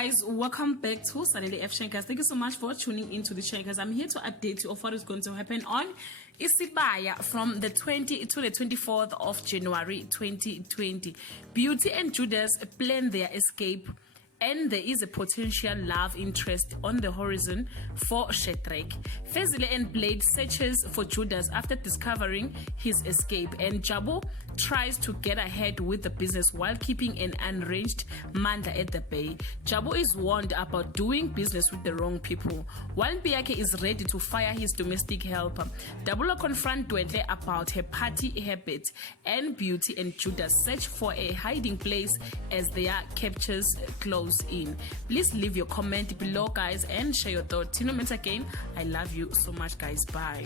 guys, welcome back to Sunday F Shankers. Thank you so much for tuning into the Shankers. I'm here to update you of what is going to happen on Isibaya from the 20th to the 24th of January 2020. Beauty and Judas plan their escape, and there is a potential love interest on the horizon for Shadrach. Fezile and Blade searches for Judas after discovering his escape, and Jabu tries to get ahead with the business while keeping an unranged Manda at the bay. Jabu is warned about doing business with the wrong people, while Biake is ready to fire his domestic helper. Dabula confront Dwendle about her party habits, and Beauty and Judas search for a hiding place as their captures close in. Please leave your comment below, guys, and share your thoughts. Till we meet again, I love you so much, guys. Bye.